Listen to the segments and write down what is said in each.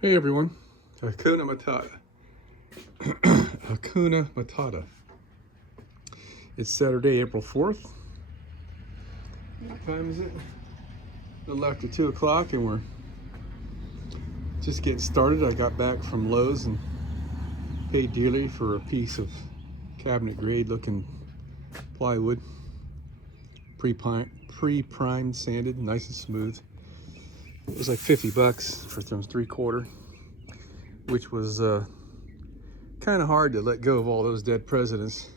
Hey everyone, Hakuna Matata. Hakuna Matata. It's Saturday, April 4th. What time is it? A little after 2 o'clock, and we're just getting started. I got back from Lowe's and paid dearly for a piece of cabinet grade looking plywood. Pre-primed, sanded, nice and smooth. It was like 50 bucks for some 3/4, which was kind of hard to let go of all those dead presidents.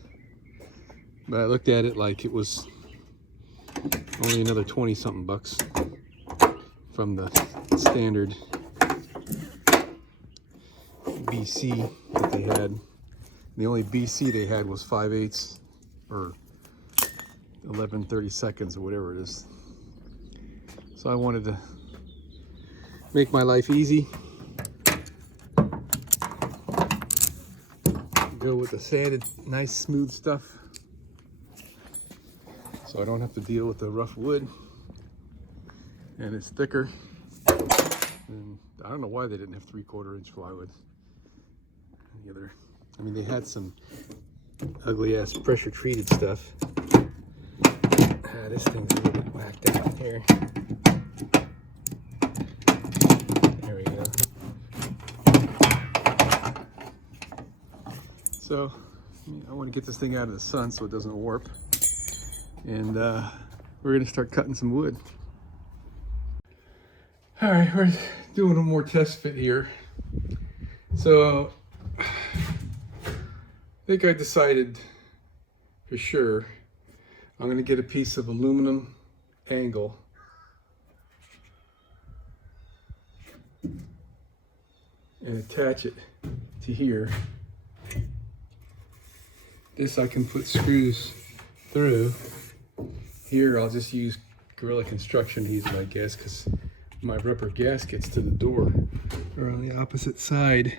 But I looked at it like it was only another 20 something bucks from the standard BC that they had. The only BC they had was 5/8 or 11/32 or whatever it is. So I wanted to make my life easy. Go with the sanded, nice smooth stuff, so I don't have to deal with the rough wood, and it's thicker. And I don't know why they didn't have 3/4 inch plywood either. I mean, they had some ugly ass pressure treated stuff. This thing's a little bit whacked out here. There we go. So I want to get this thing out of the sun so it doesn't warp, and we're going to start cutting some wood. All right, we're doing a more test fit here. So I think I decided for sure I'm going to get a piece of aluminum angle and attach it to here. This I can put screws through. Here I'll just use Gorilla Construction adhesive, I guess, because my rubber gaskets to the door are on the opposite side.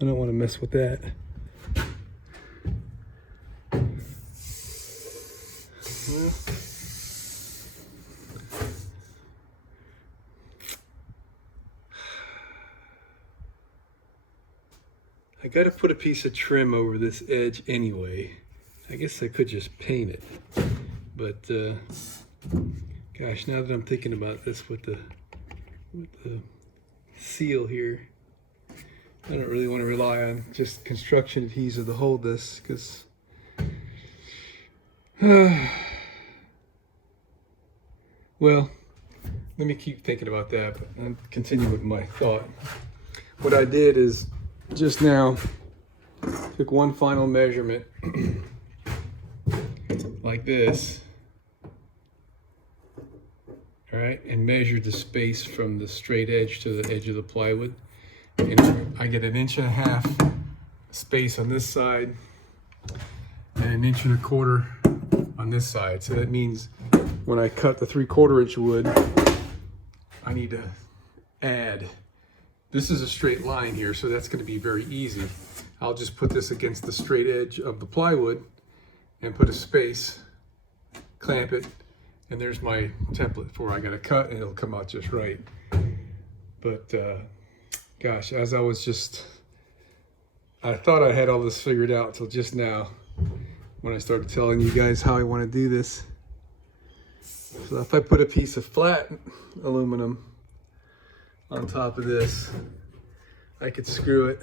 I don't want to mess with that. I gotta put a piece of trim over this edge anyway. I guess I could just paint it, but gosh, now that I'm thinking about this with the seal here, I don't really want to rely on just construction adhesive to hold this, because well, let me keep thinking about that and continue with my thought. What I did is just now took one final measurement like this, all right, and measured the space from the straight edge to the edge of the plywood. And I get 1.5 inches space on this side and 1.25 inches on this side. So that means when I cut the 3/4 inch wood, I need to add. This is a straight line here, so that's going to be very easy. I'll just put this against the straight edge of the plywood and put a space, clamp it, and there's my template for I got to cut, and it'll come out just right. But gosh, as I thought I had all this figured out till just now when I started telling you guys how I want to do this. So if I put a piece of flat aluminum on top of this, I could screw it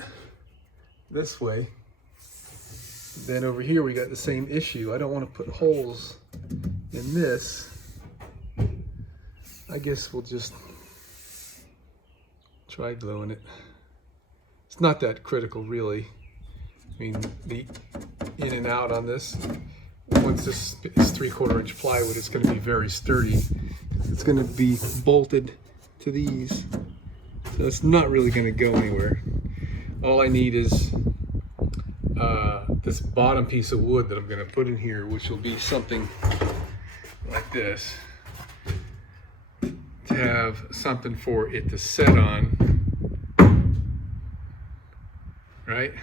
this way. Then over here we got the same issue. I don't want to put holes in this. I guess we'll just try gluing it. It's not that critical, really. I mean, the in and out on this, once this is 3/4 inch plywood, it's going to be very sturdy. It's going to be bolted to these. So it's not really going to go anywhere. All I need is this bottom piece of wood that I'm going to put in here, which will be something like this, to have something for it to set on, right?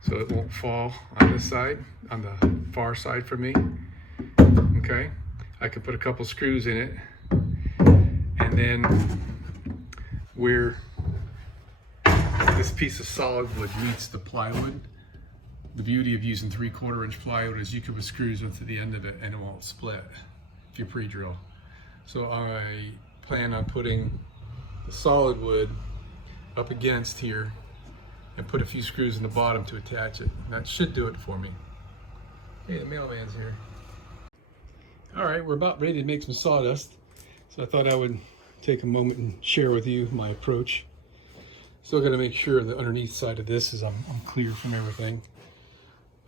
So it won't fall on this side, on the far side for me. Okay, I could put a couple screws in it, and then where this piece of solid wood meets the plywood. The beauty of using 3/4 inch plywood is you can put screws into the end of it and it won't split if you pre-drill. So I plan on putting the solid wood up against here and put a few screws in the bottom to attach it. That should do it for me. Hey, the mailman's here. All right, we're about ready to make some sawdust. So I thought I would take a moment and share with you my approach. Still got to make sure the underneath side of this is I'm clear from everything.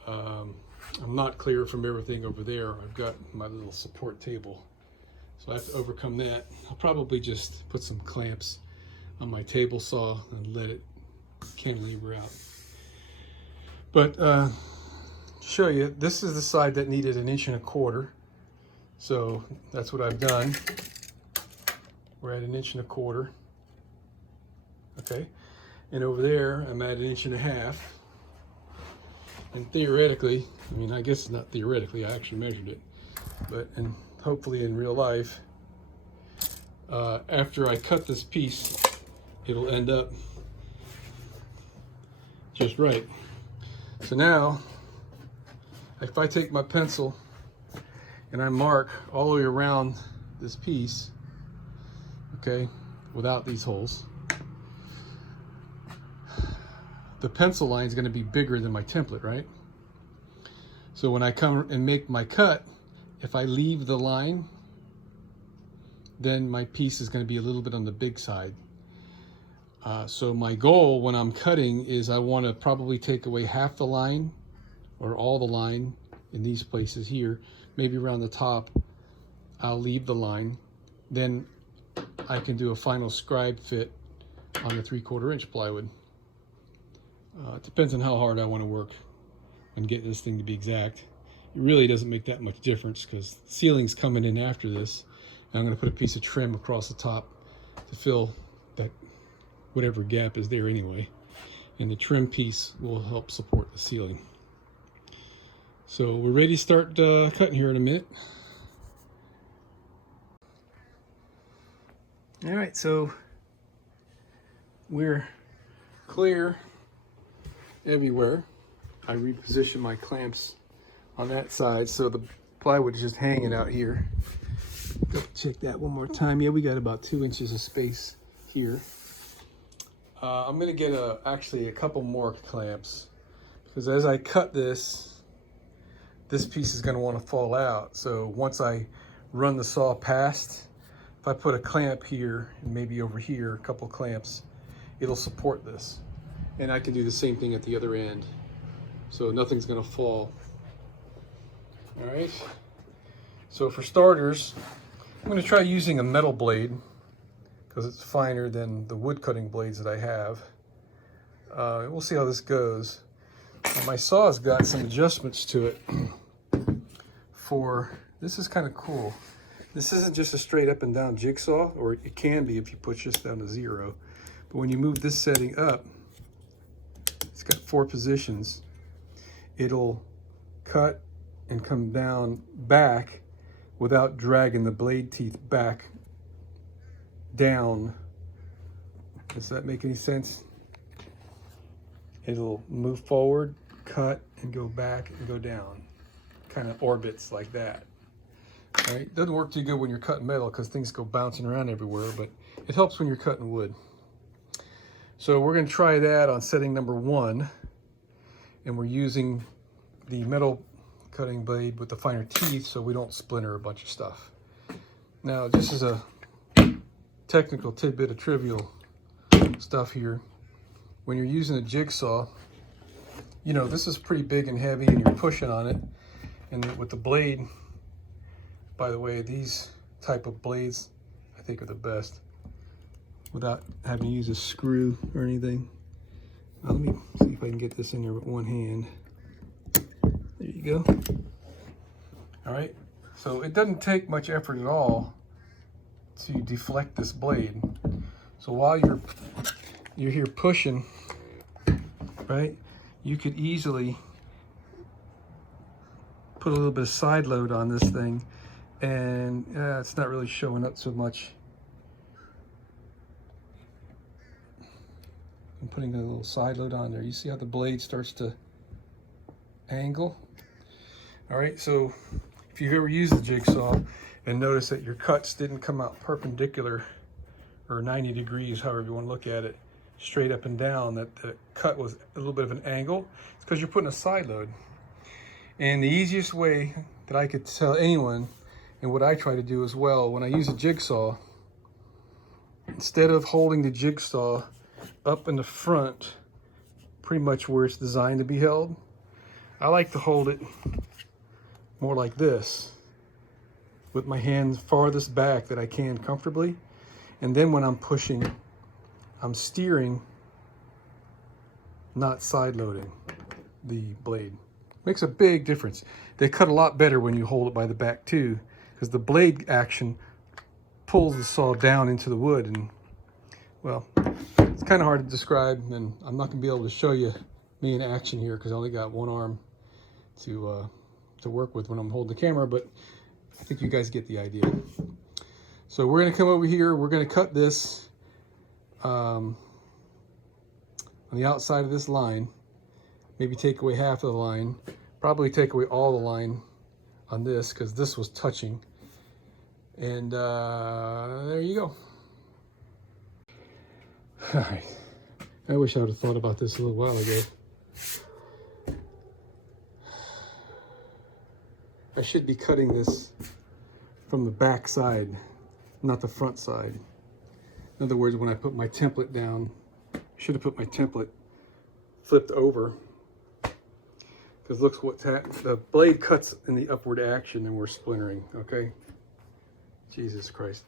I'm not clear from everything over there. I've got my little support table, so I have to overcome that. I'll probably just put some clamps on my table saw and let it cantilever out. But to show you, this is the side that needed 1.25 inches. So that's what I've done. We're at 1.25 inches. Okay, and over there I'm at 1.5 inches. And theoretically, I mean, I guess it's not theoretically, I actually measured it, but and hopefully in real life, after I cut this piece, it'll end up just right. So now, if I take my pencil and I mark all the way around this piece, okay, without these holes, the pencil line is going to be bigger than my template, right? So when I come and make my cut, if I leave the line, then my piece is going to be a little bit on the big side. So my goal when I'm cutting is I want to probably take away half the line or all the line in these places here, maybe around the top. I'll leave the line. Then I can do a final scribe fit on the 3/4 inch plywood. It depends on how hard I want to work and get this thing to be exact. It really doesn't make that much difference because the ceiling's coming in after this. And I'm going to put a piece of trim across the top to fill that whatever gap is there anyway. And the trim piece will help support the ceiling. So we're ready to start cutting here in a minute. All right, so we're clear everywhere. I reposition my clamps on that side so the plywood is just hanging out here. Go check that one more time. Yeah, we got about 2 inches of space here. I'm gonna get actually a couple more clamps because as I cut this piece is gonna want to fall out. So once I run the saw past, if I put a clamp here and maybe over here, a couple clamps, it'll support this. And I can do the same thing at the other end. So nothing's gonna fall. All right. So for starters, I'm gonna try using a metal blade because it's finer than the wood cutting blades that I have. We'll see how this goes. My saw's got some adjustments to it this is kind of cool. This isn't just a straight up and down jigsaw, or it can be if you push this down to 0. But when you move this setting up, it's got 4 positions. It'll cut and come down back without dragging the blade teeth back down. Does that make any sense? It'll move forward, cut, and go back and go down. Kind of orbits like that. All right? Doesn't work too good when you're cutting metal because things go bouncing around everywhere, but it helps when you're cutting wood. So we're going to try that on setting number 1, and we're using the metal cutting blade with the finer teeth so we don't splinter a bunch of stuff. Now, this is a technical tidbit of trivial stuff here. When you're using a jigsaw, you know, this is pretty big and heavy and you're pushing on it. And with the blade, by the way, these type of blades I think are the best without having to use a screw or anything. Now, let me see if I can get this in there with one hand. There you go. All right, so it doesn't take much effort at all to deflect this blade. So while you're here pushing, right, you could easily put a little bit of side load on this thing, and it's not really showing up so much. I'm putting a little side load on there. You see how the blade starts to angle? All right, so if you've ever used the jigsaw and noticed that your cuts didn't come out perpendicular or 90 degrees, however you want to look at it, straight up and down, that the cut was a little bit of an angle, it's because you're putting a side load. And the easiest way that I could tell anyone, and what I try to do as well, when I use a jigsaw, instead of holding the jigsaw up in the front, pretty much where it's designed to be held, I like to hold it more like this, with my hands farthest back that I can comfortably. And then when I'm pushing, I'm steering, not side loading the blade. Makes a big difference. They cut a lot better when you hold it by the back too, because the blade action pulls the saw down into the wood. And well, it's kind of hard to describe, and I'm not gonna be able to show you me in action here because I only got one arm to work with when I'm holding the camera, but I think you guys get the idea. So we're gonna come over here, we're gonna cut this on the outside of this line, maybe take away half of the line, probably take away all the line on this because this was touching. And there you go. All right. I wish I would have thought about this a little while ago. I should be cutting this from the back side, not the front side. In other words, when I put my template down, I should have put my template flipped over. Because look what's happening. The blade cuts in the upward action and we're splintering, okay? Jesus Christ.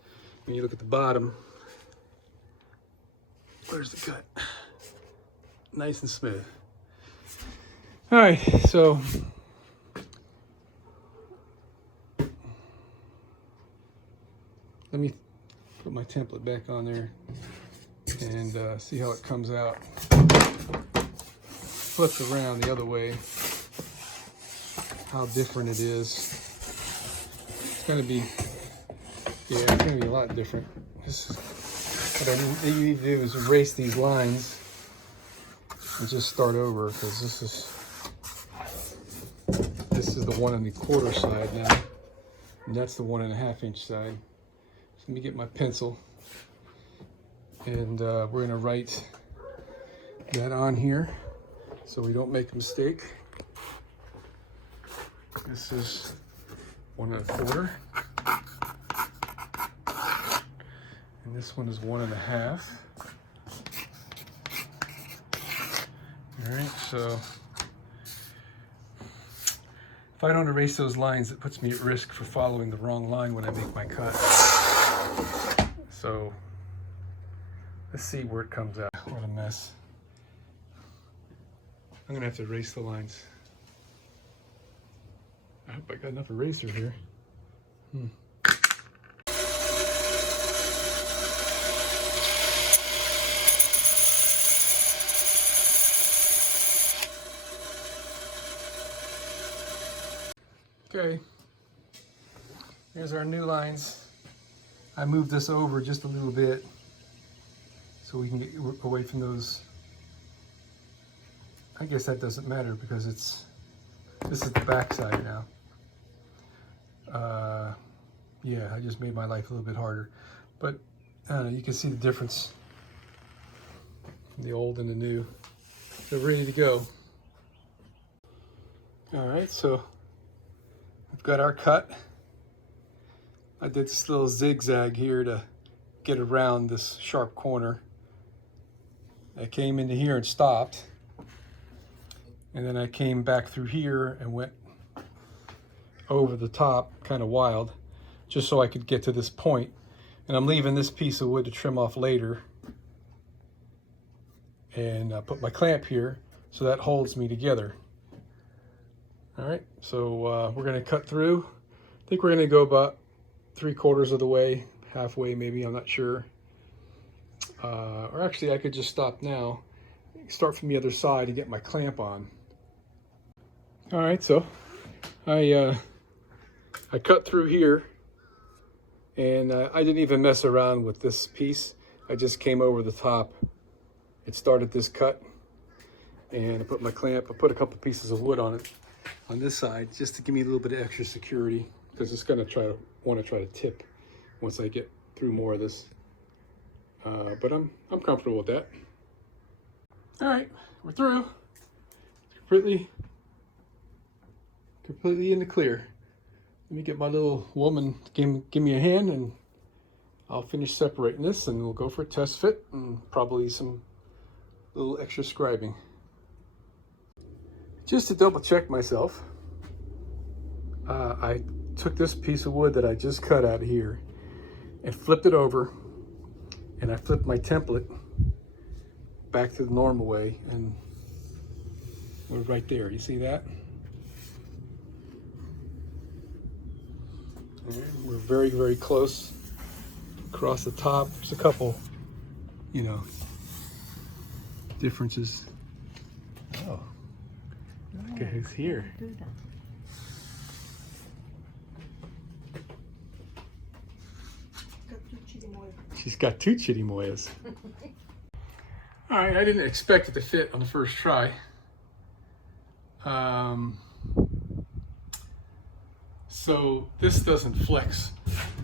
When you look at the bottom, where's the cut? Nice and smooth. All right, so let me put my template back on there and see how it comes out. Flips around the other way, how different it is. It's gonna be, yeah, it's gonna be a lot different. What I need to do is erase these lines and just start over, because this is the 1 1/4 side now, and that's the 1 1/2 inch side. So let me get my pencil, and we're gonna write that on here so we don't make a mistake. This is 1 1/4. And this one is 1 1/2. All right, so if I don't erase those lines, it puts me at risk for following the wrong line when I make my cut. So let's see where it comes out. What a mess. I'm gonna have to erase the lines. I hope I got enough eraser here. Okay, here's our new lines. I moved this over just a little bit so we can get away from those. I guess that doesn't matter because this is the back side now. Yeah, I just made my life a little bit harder, but you can see the difference from the old and the new. They're ready to go. All right, so we've got our cut. I did this little zigzag here to get around this sharp corner. I came into here and stopped. And then I came back through here and went over the top, kind of wild, just so I could get to this point. And I'm leaving this piece of wood to trim off later. And put my clamp here so that holds me together. All right, so we're gonna cut through. I think we're gonna go about 3/4 of the way, halfway maybe, I'm not sure. Or actually I could just stop now, start from the other side and get my clamp on. All right, so I cut through here, and I didn't even mess around with this piece. I just came over the top it started this cut, and I put my clamp, I put a couple pieces of wood on it on this side just to give me a little bit of extra security, because it's gonna want to try to tip once I get through more of this. But I'm comfortable with that. All right, we're through. Completely in the clear. Let me get my little woman to give me a hand, and I'll finish separating this, and we'll go for a test fit and probably some little extra scribing. Just to double check myself, I took this piece of wood that I just cut out of here and flipped it over, and I flipped my template back to the normal way, and we're right there. You see that? And we're very, very close across the top. There's a couple, you know, differences. Oh, look at who's here. She's got two chirimoyas. All right, I didn't expect it to fit on the first try. So this doesn't flex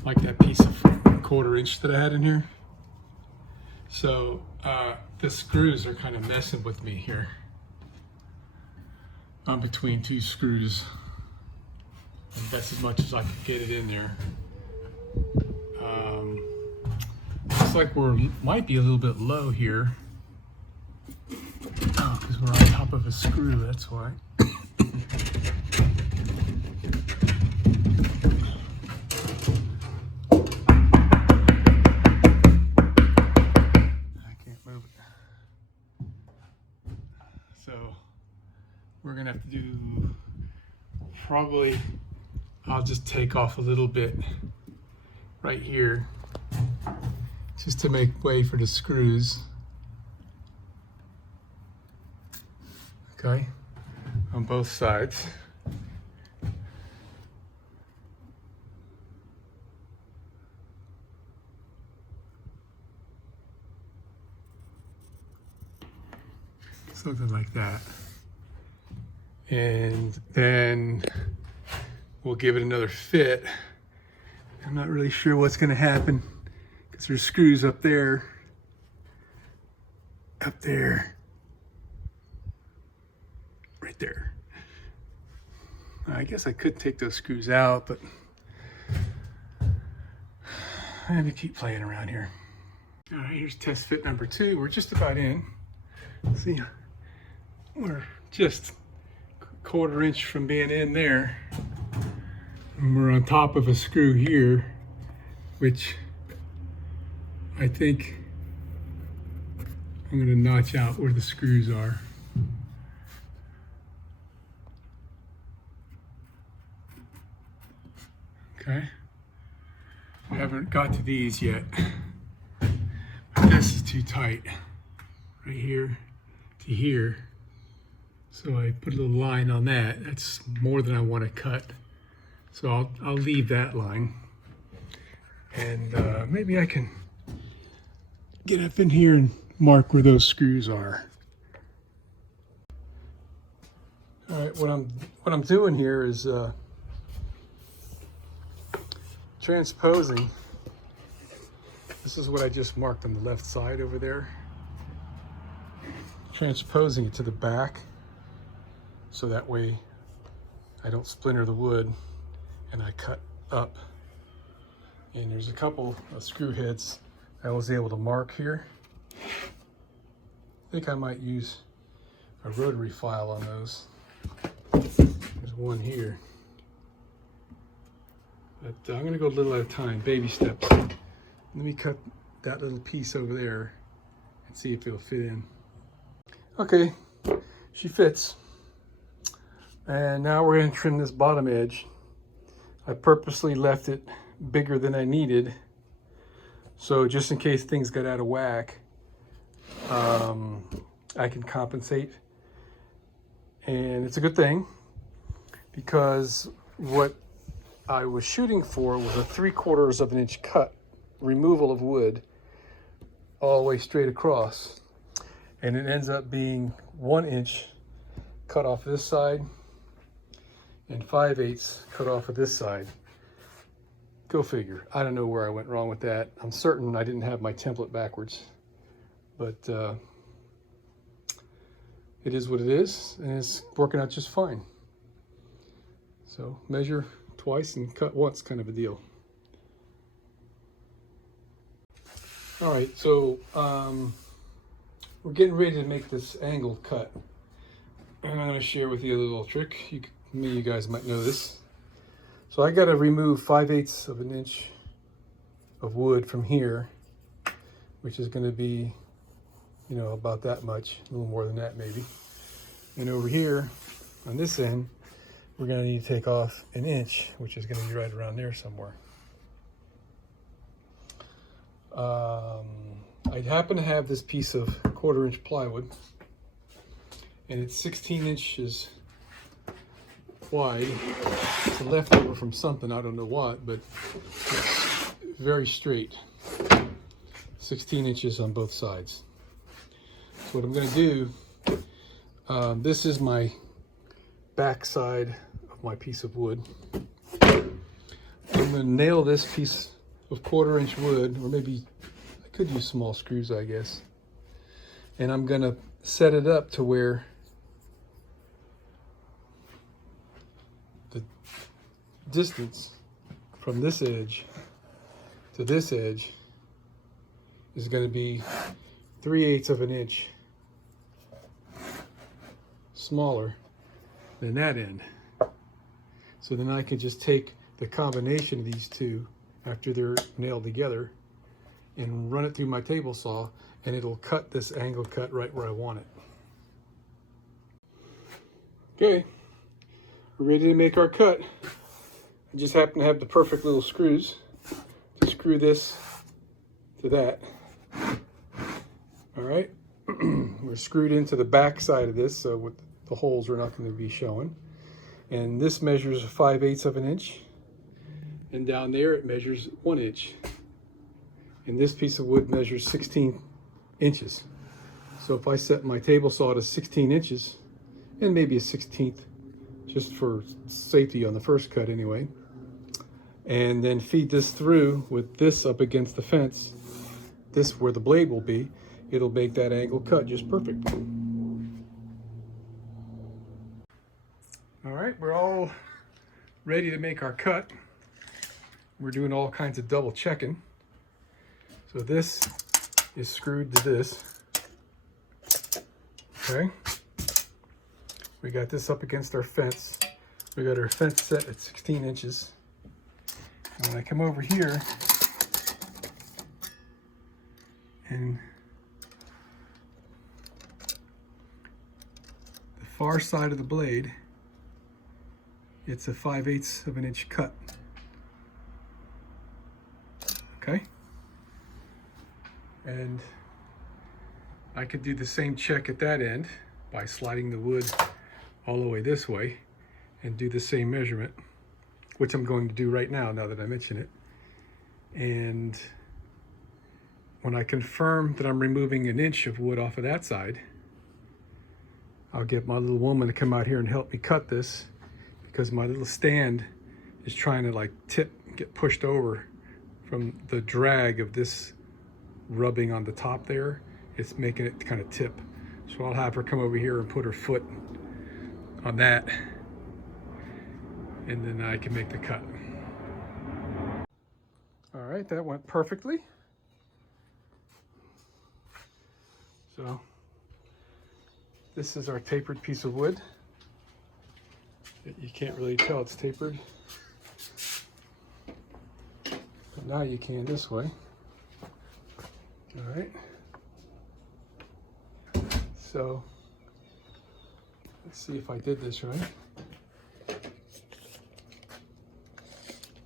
like that piece of 1/4 inch that I had in here. So the screws are kind of messing with me here. I'm between two screws, and that's as much as I could get it in there. Looks like might be a little bit low here. Oh, because we're on top of a screw, that's why. So we're gonna have to do, probably, I'll just take off a little bit right here just to make way for the screws. Okay, on both sides. Something like that. And then we'll give it another fit. I'm not really sure what's going to happen because there's screws up there, right there. I guess I could take those screws out, but I'm going to keep playing around here. All right, here's test fit number 2. We're just about in. See, we're just 1/4 inch from being in there. And we're on top of a screw here, which I think I'm going to notch out where the screws are. Okay. We haven't got to these yet. But this is too tight. Right here to here. So I put a little line on that. That's more than I want to cut. So I'll leave that line. And maybe I can get up in here and mark where those screws are. All right, what I'm doing here is transposing. This is what I just marked on the left side over there. Transposing it to the back, so that way I don't splinter the wood and I cut up. And there's a couple of screw heads I was able to mark here. I think I might use a rotary file on those. There's one here. But I'm gonna go a little at a time, baby steps. Let me cut that little piece over there and see if it'll fit in. Okay, she fits. And now we're gonna trim this bottom edge. I purposely left it bigger than I needed, so just in case things got out of whack, I can compensate. And it's a good thing, because what I was shooting for was a 3/4 of an inch cut, removal of wood all the way straight across. and it ends up being 1 inch cut off this side and 5/8 cut off of this side. Go figure. I don't know where I went wrong with that. I'm certain I didn't have my template backwards, but it is what it is, and it's working out just fine. So measure twice and cut once kind of a deal. All right, so we're getting ready to make this angle cut, and I'm going to share with you a little trick. You guys might know this. So I got to remove 5/8 of an inch of wood from here, which is going to be, you know, about that much, a little more than that maybe. And over here on this end, we're going to need to take off 1 inch, which is going to be right around there somewhere. I happen to have this piece of 1/4 inch plywood, and it's 16 inches wide. It's a leftover from something, I don't know what, but it's very straight. 16 inches on both sides. So what I'm going to do, this is my back side of my piece of wood. I'm going to nail this piece of 1/4 inch wood, or maybe I could use small screws, I guess. And I'm going to set it up to where the distance from this edge to this edge is going to be 3/8 of an inch smaller than that end. So then I can just take the combination of these two after they're nailed together and run it through my table saw, and it'll cut this angle cut right where I want it. Okay, we're ready to make our cut. I just happen to have the perfect little screws to screw this to that. All right, we're screwed into the back side of this, so with the holes are not going to be showing. And this measures 5/8 of an inch, and down there it measures 1 inch. And this piece of wood measures 16 inches. So if I set my table saw to 16 inches, and maybe a 16th, just for safety on the first cut anyway, and then feed this through with this up against the fence, this where the blade will be, it'll make that angle cut just perfect. All right, we're all ready to make our cut. We're doing all kinds of double checking. So this is screwed to this. Okay. We got this up against our fence. We got our fence set at 16 inches. And when I come over here and the far side of the blade, it's a 5/8 of an inch cut. Okay? And I could do the same check at that end by sliding the wood all the way this way and do the same measurement, which I'm going to do right now that I mention it. And when I confirm that I'm removing 1 inch of wood off of that side, I'll get my little woman to come out here and help me cut this, because my little stand is trying to like get pushed over from the drag of this rubbing on the top there. It's making it kind of tip. So I'll have her come over here and put her foot on that, and then I can make the cut. All right, that went perfectly. So this is our tapered piece of wood. You can't really tell it's tapered, but now you can this way. All right. So let's see if I did this right.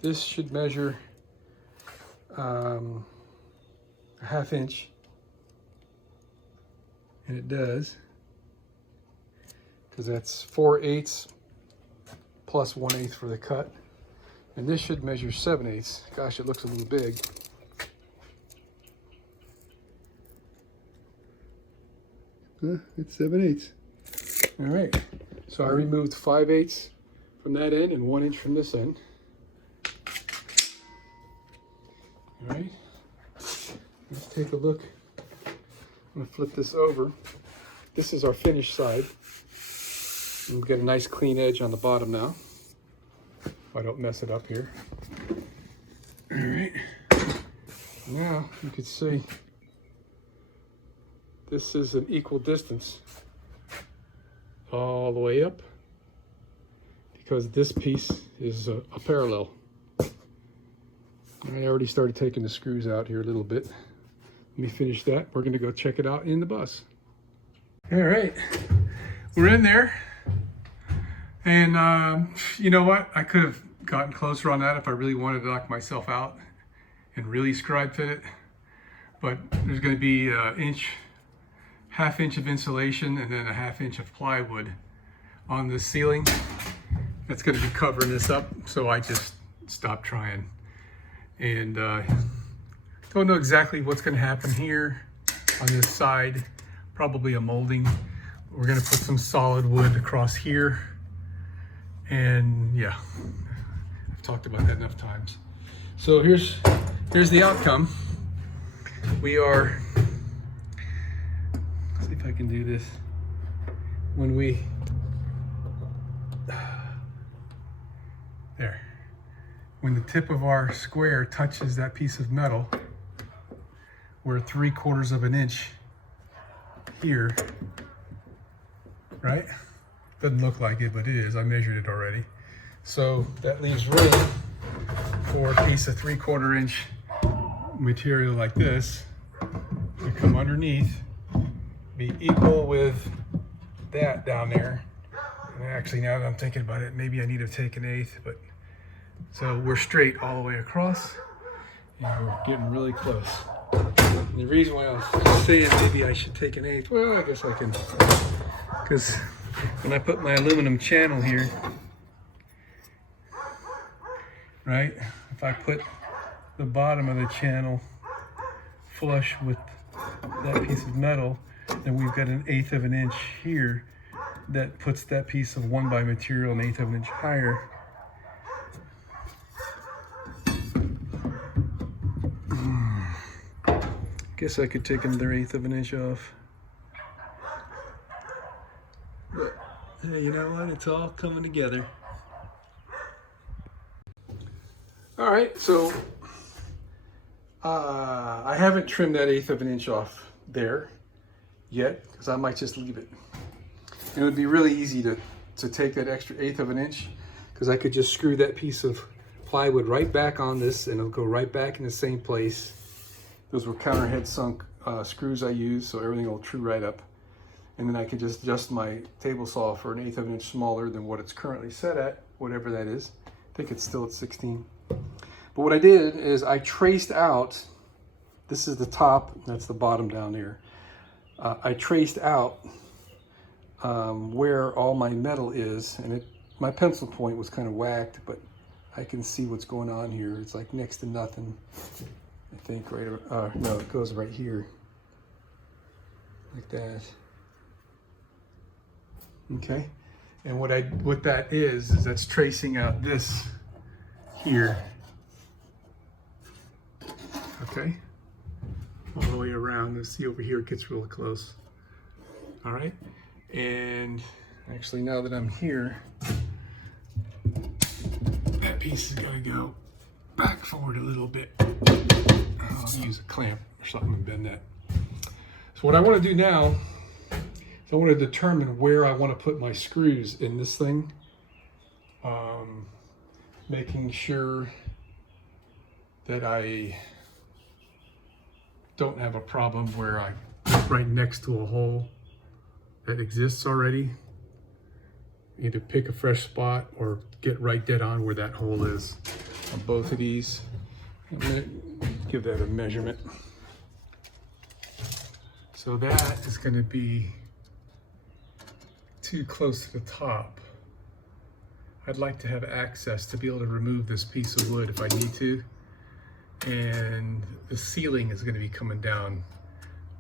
This should measure a 1/2 inch, and it does, because that's 4/8 plus 1/8 for the cut, and this should measure 7/8. Gosh, it looks a little big. It's 7/8. All right. So I removed 5/8 from that end and 1 inch from this end. All right. Let's take a look. I'm gonna flip this over. This is our finished side. And we've got a nice clean edge on the bottom now. If I don't mess it up here. All right. Now you can see this is an equal distance all the way up because this piece is a parallel. I already started taking the screws out here a little bit. Let me finish that. We're going to go check it out in the bus. All right, we're in there. And you know what? I could have gotten closer on that if I really wanted to knock myself out and really scribe fit it. But there's going to be an half inch of insulation and then a 1/2 inch of plywood on the ceiling. That's going to be covering this up. So I just stopped trying. And don't know exactly what's going to happen here on this side. Probably a molding. We're going to put some solid wood across here. And yeah, I've talked about that enough times. So here's the outcome. We are, let's see if I can do this. When we, there. When the tip of our square touches that piece of metal, we're 3/4 of an inch here, right? Doesn't look like it, but it is. I measured it already. So that leaves room for a piece of 3/4 inch material like this to come underneath, be equal with that down there. And actually, now that I'm thinking about it, maybe I need to take an 1/8, but so we're straight all the way across, and we're getting really close. And the reason why I was saying maybe I should take an 1/8, well, I guess I can, because when I put my aluminum channel here, right, if I put the bottom of the channel flush with that piece of metal, then we've got an 1/8 of an inch here that puts that piece of 1x material an 1/8 of an inch higher. Guess I could take another 1/8 of an inch off. But hey, you know what? It's all coming together. All right, so I haven't trimmed that 1/8 of an inch off there yet because I might just leave it. And it would be really easy to take that extra 1/8 of an inch because I could just screw that piece of plywood right back on this and it'll go right back in the same place. Those were counter head sunk screws I used, so everything will true right up. And then I could just adjust my table saw for an 1/8 of an inch smaller than what it's currently set at, whatever that is. I think it's still at 16. But what I did is I traced out, this is the top, that's the bottom down there. I traced out where all my metal is, and my pencil point was kind of whacked, but I can see what's going on here. It's like next to nothing, I think, right, no, it goes right here, like that. Okay, and what that is that's tracing out this here. Okay, all the way around. Let's see over here, it gets real close. All right, and actually now that I'm here, that piece is gonna go back forward a little bit. I'll use a clamp or something and bend that. So what I want to do now is I want to determine where I want to put my screws in this thing, making sure that I don't have a problem where I put right next to a hole that exists already. Either pick a fresh spot or get right dead on where that hole is on both of these. I'm gonna give that a measurement. So that is gonna be too close to the top. I'd like to have access to be able to remove this piece of wood if I need to. And the ceiling is gonna be coming down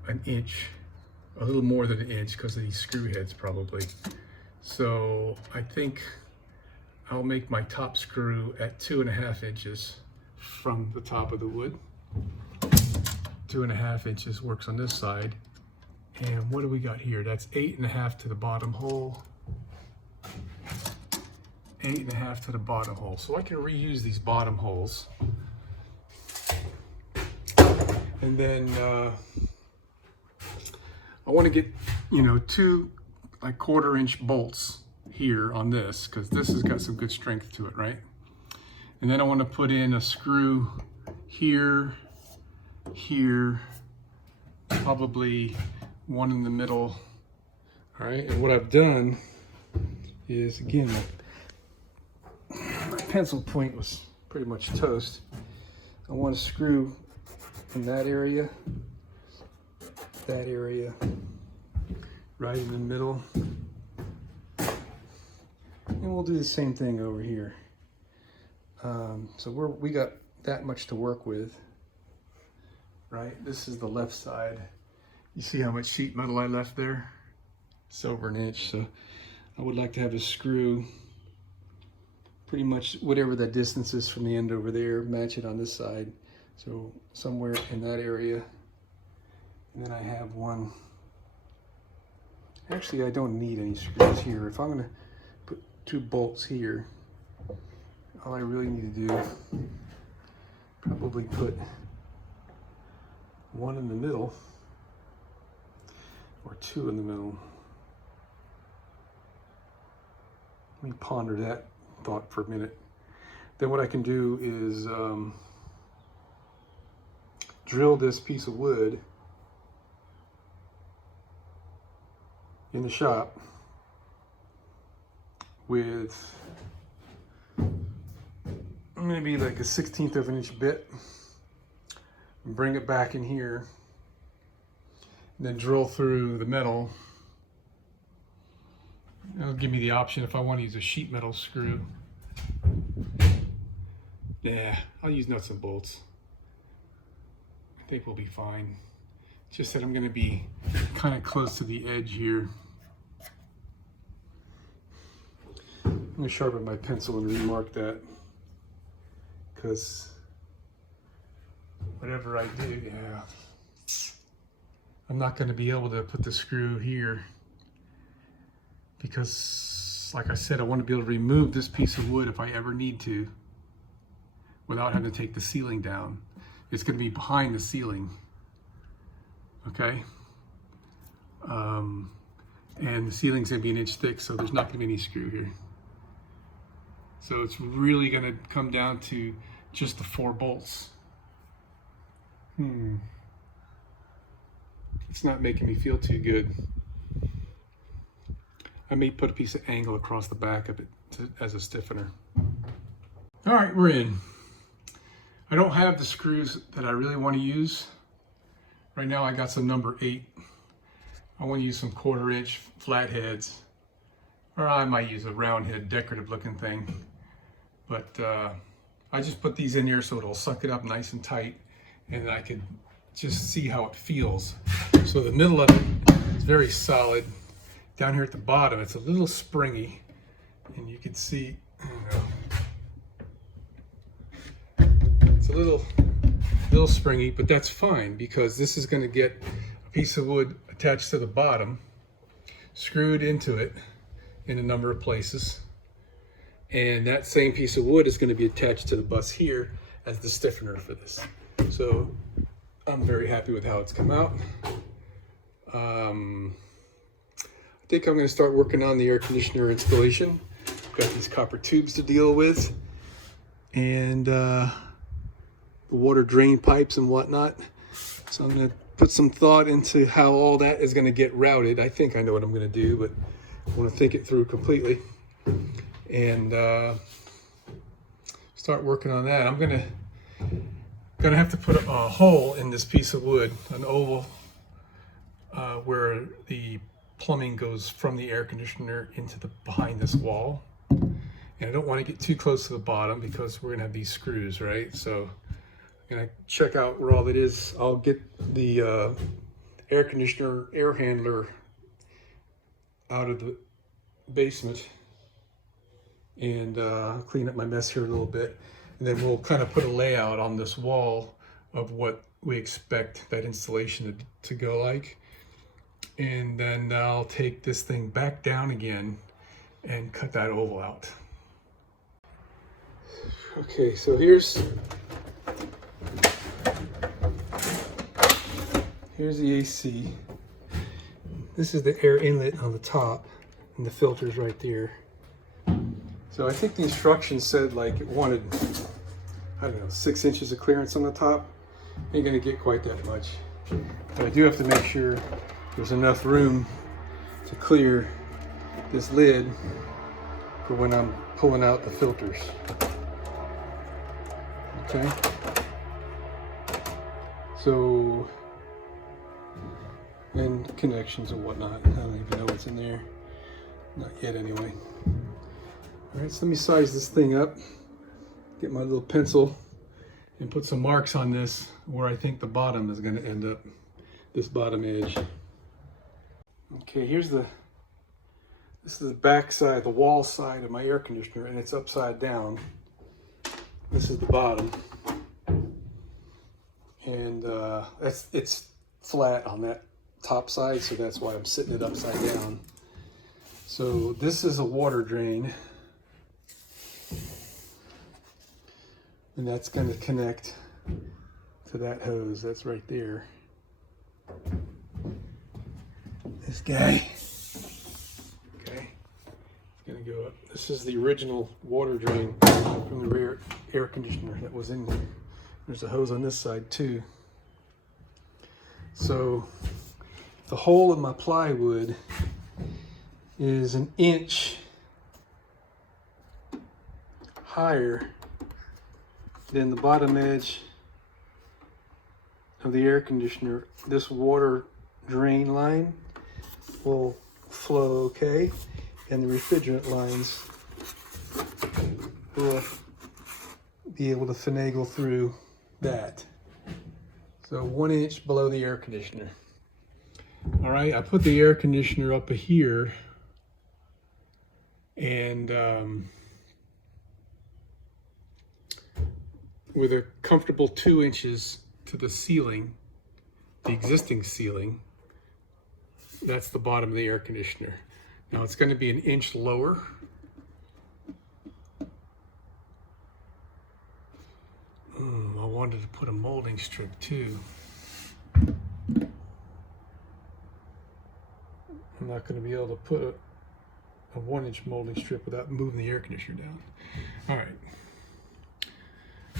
an inch a little more than an inch because of these screw heads probably. So I think I'll make my top screw at 2.5 inches from the top of the wood. 2.5 inches works on this side. And what do we got here? That's 8.5 to the bottom hole. 8.5 to the bottom hole. So I can reuse these bottom holes. And then I want to get, you know, 2 like 1/4 inch bolts here on this, because this has got some good strength to it, right? And then I want to put in a screw here, here, probably one in the middle. All right, and what I've done is, again, my pencil point was pretty much toast. I want to screw in that area, right in the middle. And we'll do the same thing over here. So we got that much to work with, right? This is the left side. You see how much sheet metal I left there? It's over an inch. So I would like to have a screw pretty much whatever that distance is from the end over there, match it on this side. So somewhere in that area. And then I have one. Actually, I don't need any screws here. If I'm going to put 2 bolts here, all I really need to do, probably put one in the middle or 2 in the middle. Let me ponder that thought for a minute. Then what I can do is drill this piece of wood in the shop with maybe like a 1/16 of an inch bit, and bring it back in here, and then drill through the metal. It'll give me the option if I want to use a sheet metal screw. Yeah, I'll use nuts and bolts. I think we'll be fine. Just that I'm going to be kind of close to the edge here. I'm going to sharpen my pencil and remark that, because whatever I do, yeah, I'm not going to be able to put the screw here, because like I said, I want to be able to remove this piece of wood if I ever need to without having to take the ceiling down. It's going to be behind the ceiling, okay? And the ceiling's going to be an inch thick, so there's not going to be any screw here. So it's really going to come down to just the 4 bolts. It's not making me feel too good. I may put a piece of angle across the back of it as a stiffener. All right, we're in. I don't have the screws that I really want to use. Right now I got some number 8. I want to use some 1/4 inch flat heads, or I might use a round head decorative looking thing. But I just put these in here so it'll suck it up nice and tight, and then I can just see how it feels. So the middle of it is very solid. Down here at the bottom, it's a little springy, and you can see, it's a little springy, but that's fine, because this is going to get a piece of wood attached to the bottom, screwed into it in a number of places, and that same piece of wood is going to be attached to the bus here as the stiffener for this. So I'm very happy with how it's come out. I think I'm going to start working on the air conditioner installation. I've got these copper tubes to deal with, and the water drain pipes and whatnot. So I'm going to put some thought into how all that is going to get routed. I think I know what I'm going to do, but I want to think it through completely and start working on that. I'm gonna have to put a hole in this piece of wood, an oval, where the plumbing goes from the air conditioner into the behind this wall. And I don't want to get too close to the bottom because we're gonna have these screws, right? So I'm gonna check out where all that is. I'll get the air conditioner, air handler out of the basement and clean up my mess here a little bit. And then we'll kind of put a layout on this wall of what we expect that installation to go like. And then I'll take this thing back down again and cut that oval out. Okay, so here's the AC. This is the air inlet on the top, and the filter's right there. So I think the instructions said like it wanted, I don't know, 6 inches of clearance on the top. Ain't gonna get quite that much. But I do have to make sure there's enough room to clear this lid for when I'm pulling out the filters. Okay. So, and connections and whatnot. I don't even know what's in there. Not yet anyway. All right, so let me size this thing up. Get my little pencil and put some marks on this where I think the bottom is going to end up, this bottom edge. Okay, this is the back side, the wall side of my air conditioner, and it's upside down. This is the bottom. And it's flat on that top side, so that's why I'm sitting it upside down. So this is a water drain. And that's going to connect to that hose that's right there. This guy. Okay. It's going to go up. This is the original water drain from the air conditioner that was in there. There's a hose on this side too. So the hole in my plywood is 1 inch higher than the bottom edge of the air conditioner. This water drain line will flow okay, and the refrigerant lines will be able to finagle through that. So 1 inch below the air conditioner. All right, I put the air conditioner up here, and with a comfortable 2 inches to the ceiling, the existing ceiling, that's the bottom of the air conditioner. Now it's going to be 1 inch lower. I wanted to put a molding strip too. I'm not going to be able to put a 1 inch molding strip without moving the air conditioner down. All right.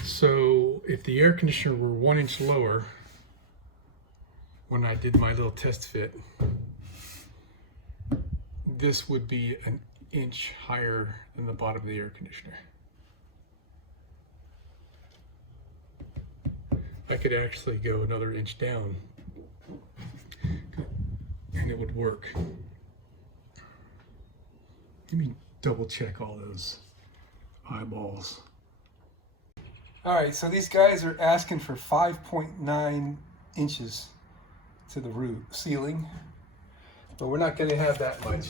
So if the air conditioner were 1 inch lower when I did my little test fit, this would be 1 inch higher than the bottom of the air conditioner. I could actually go another 1 inch down and it would work. Let me double check all those eyeballs. All right, so these guys are asking for 5.9 inches to the roof ceiling, but we're not going to have that much.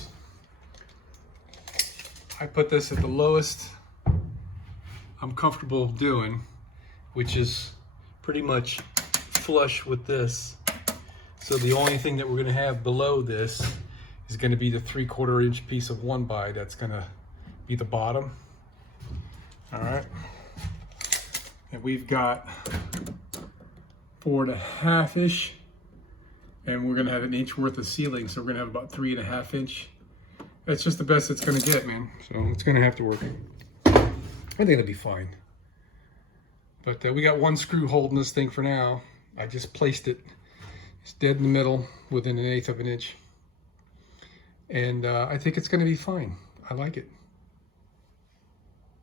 I put this at the lowest I'm comfortable doing, which is pretty much flush with this. So the only thing that we're going to have below this is going to be the 3/4 inch piece of 1x that's going to be the bottom. All right. And we've got 4.5-ish, and we're gonna have 1 inch worth of ceiling, so we're gonna have about 3.5 inch. That's just the best it's gonna get, man. So it's gonna have to work. I think it'll be fine. But we got 1 screw holding this thing for now. I just placed it. It's dead in the middle, within 1/8 of an inch. And I think it's gonna be fine. I like it.